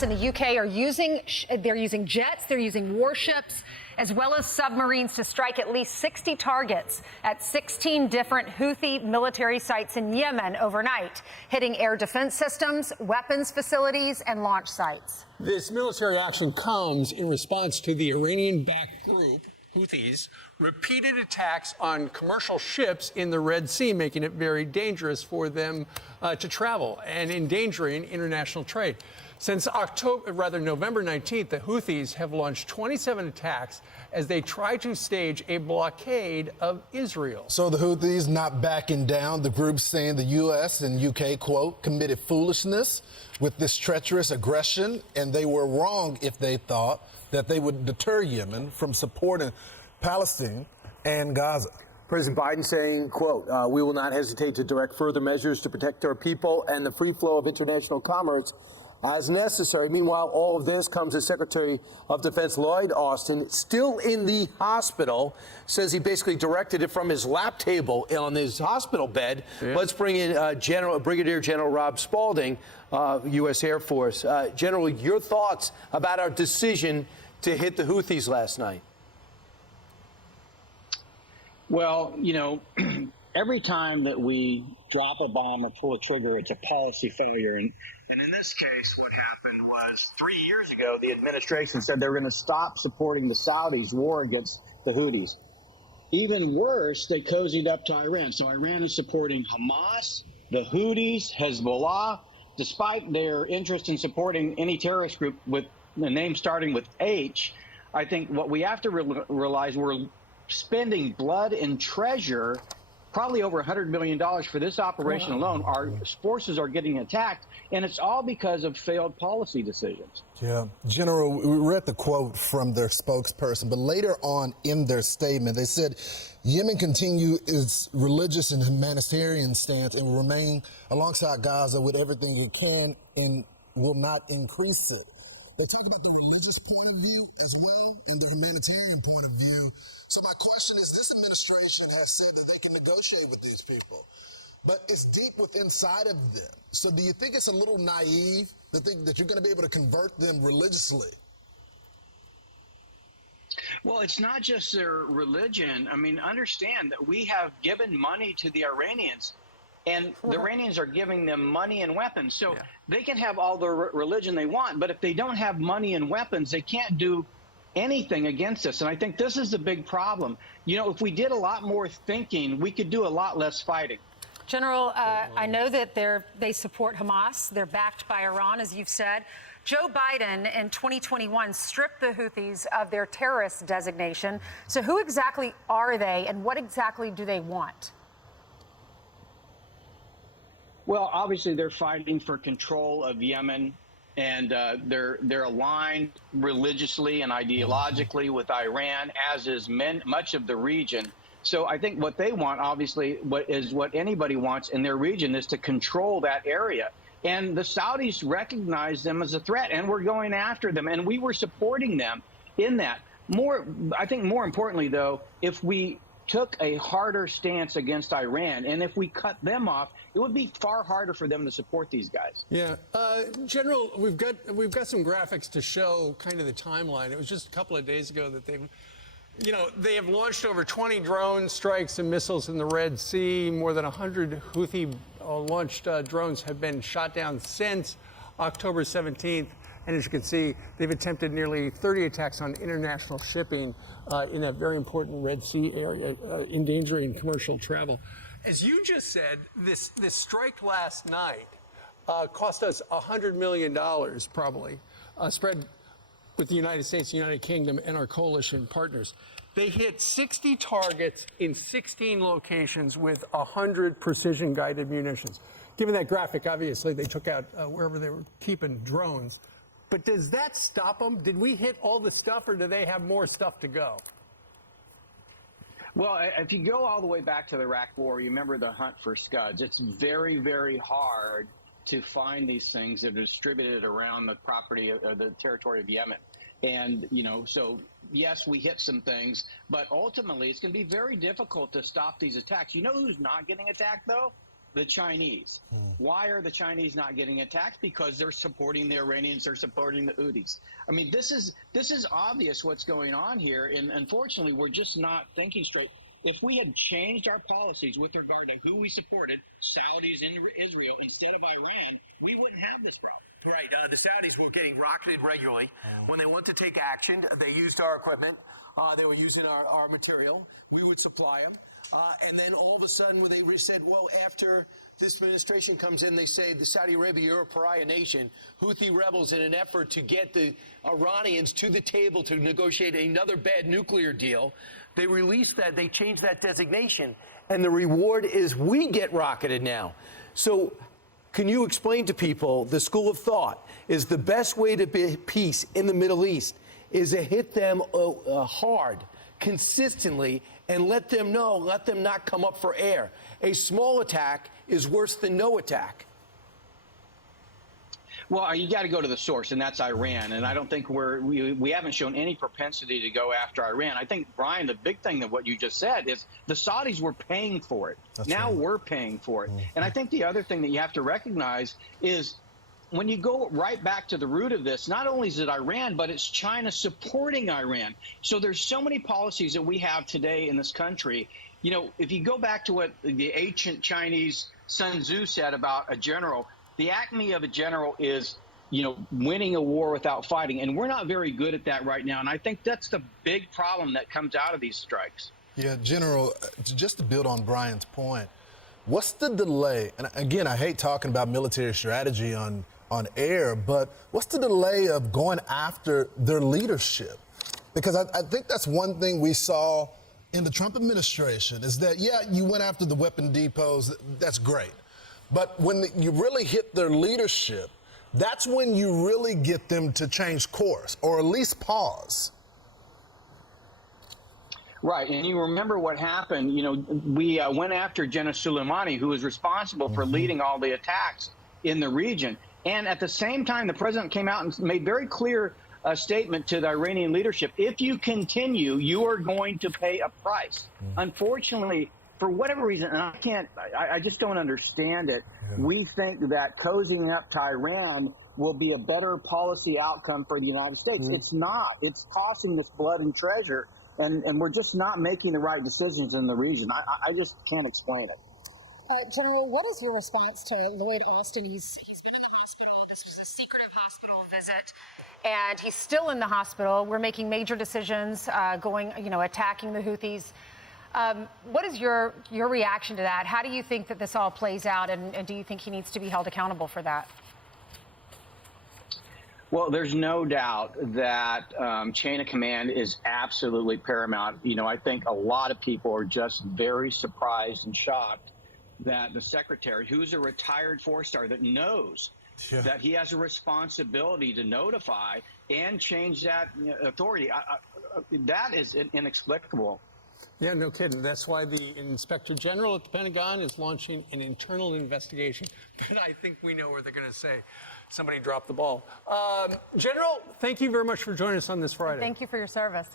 U.S. and the U.K. are using jets, they're using warships, as well as submarines to strike at least 60 targets at 16 different Houthi military sites in Yemen overnight, hitting air defense systems, weapons facilities, and launch sites. This military action comes in response to the Iranian-backed group, Houthis, repeated attacks on commercial ships in the Red Sea, making it very dangerous for them to travel and endangering international trade. Since November 19th, the Houthis have launched 27 attacks as they try to stage a blockade of Israel. So the Houthis not backing down. The group saying the U.S. and U.K., quote, committed foolishness with this treacherous aggression, and they were wrong if they thought that they would deter Yemen from supporting Palestine and Gaza. President Biden saying, quote, we will not hesitate to direct further measures to protect our people and the free flow of international commerce as necessary. Meanwhile, all of this comes as Secretary of Defense Lloyd Austin, still in the hospital, says he basically directed it from his lap table on his hospital bed. Yeah. Let's bring in Brigadier General Rob Spaulding, U.S. Air Force. General, your thoughts about our decision to hit the Houthis last night? Well, you know, every time that we drop a bomb or pull a trigger, it's a policy failure. And in this case, what happened was 3 years ago, the administration said they were going to stop supporting the Saudis' war against the Houthis. Even worse, they cozied up to Iran. So Iran is supporting Hamas, the Houthis, Hezbollah, despite their interest in supporting any terrorist group with a name starting with H. I think what we have to realize, we're spending blood and treasure, probably over $100 million for this operation alone. Our forces are getting attacked, and it's all because of failed policy decisions. Yeah. General, we read the quote from their spokesperson, but later on in their statement, they said Yemen continue its religious and humanitarian stance and will remain alongside Gaza with everything it can and will not increase it. They talk about the religious point of view as well and the humanitarian point of view. So my question is, this administration has said that they can negotiate with these people, but it's deep within inside of them. So do you think it's a little naive to think that you're going to be able to convert them religiously? Well, it's not just their religion. I mean, understand that we have given money to the Iranians, and the Iranians are giving them money and weapons. So they can have all the religion they want, but if they don't have money and weapons, they can't do anything against us. And I think this is the big problem. You know, if we did a lot more thinking, we could do a lot less fighting. General, I know that they support Hamas. They're backed by Iran, as you've said. Joe Biden in 2021 stripped the Houthis of their terrorist designation. So who exactly are they, and what exactly do they want? Well, obviously, they're fighting for control of Yemen, and they're aligned religiously and ideologically with Iran, as is much of the region. So I think what they want, obviously, what anybody wants in their region, is to control that area. And the Saudis recognize them as a threat, and we're going after them, and we were supporting them in that. I think more importantly, though, if we took a harder stance against Iran, and if we cut them off, it would be far harder for them to support these guys. Yeah, General, we've got some graphics to show kind of the timeline. It was just a couple of days ago that they have launched over 20 drone strikes and missiles in the Red Sea. More than 100 Houthi launched drones have been shot down since October 17th. And as you can see, they've attempted nearly 30 attacks on international shipping in that very important Red Sea area, endangering commercial travel. As you just said, this strike last night cost us $100 million, probably, spread with the United States, the United Kingdom, and our coalition partners. They hit 60 targets in 16 locations with 100 precision-guided munitions. Given that graphic, obviously, they took out wherever they were keeping drones. But does that stop them? Did we hit all the stuff, or do they have more stuff to go? Well, if you go all the way back to the Iraq War, you remember the hunt for Scuds. It's very, very hard to find these things that are distributed around the property of the territory of Yemen. And, you know, so, yes, we hit some things, but ultimately it's going to be very difficult to stop these attacks. You know who's not getting attacked, though? the Chinese. Why are the Chinese not getting attacked? Because they're supporting the Iranians, they're supporting the Houthis. I mean, this is obvious what's going on here, and unfortunately, we're just not thinking straight. If we had changed our policies with regard to who we supported, Saudis and Israel, instead of Iran, we wouldn't have this problem. Right. The Saudis were getting rocketed regularly. When they went to take action, they used our equipment. They were using our material. We would supply them. And then all of a sudden, they said, well, after this administration comes in, they say, the Saudi Arabia, you're a pariah nation. Houthi rebels, in an effort to get the Iranians to the table to negotiate another bad nuclear deal, they released that, they changed that designation. And the reward is we get rocketed now. So can you explain to people the school of thought is the best way to be peace in the Middle East is to hit them hard, consistently, and let them know, let them not come up for air. A small attack is worse than no attack. Well, you got to go to the source, and that's Iran. And I don't think we haven't shown any propensity to go after Iran. I think, Brian, the big thing that what you just said is the Saudis were paying for it. Now we're paying for it. And I think the other thing that you have to recognize is when you go right back to the root of this, not only is it Iran, but it's China supporting Iran. So there's so many policies that we have today in this country. You know, if you go back to what the ancient Chinese Sun Tzu said about a general, the acme of a general is, you know, winning a war without fighting. And we're not very good at that right now. And I think that's the big problem that comes out of these strikes. Yeah, General, just to build on Brian's point, what's the delay? And again, I hate talking about military strategy on air, but what's the delay of going after their leadership? Because I think that's one thing we saw in the Trump administration is that, yeah, you went after the weapon depots. That's great. But when you really hit their leadership, that's when you really get them to change course or at least pause. Right, and you remember what happened. You know, we went after General Soleimani, who was responsible for leading all the attacks in the region. And at the same time, the president came out and made very clear statement to the Iranian leadership: if you continue, you are going to pay a price. Unfortunately, for whatever reason, and I just don't understand it, we think that cozying up to Iran will be a better policy outcome for the United States. It's not. It's costing us blood and treasure, and we're just not making the right decisions in the region. I just can't explain it. General, what is your response to Lloyd Austin? He's been in the hospital. This was a secretive hospital visit, And he's still in the hospital. We're making major decisions, attacking the Houthis. What is your reaction to that? How do you think that this all plays out, and do you think he needs to be held accountable for that? Well, there's no doubt that chain of command is absolutely paramount. You know, I think a lot of people are just very surprised and shocked that the secretary, who's a retired four-star that knows that he has a responsibility to notify and change that authority, that is inexplicable. Yeah, no kidding. That's why the Inspector General at the Pentagon is launching an internal investigation. But I think we know where they're going to say somebody dropped the ball. General, thank you very much for joining us on this Friday. Thank you for your service.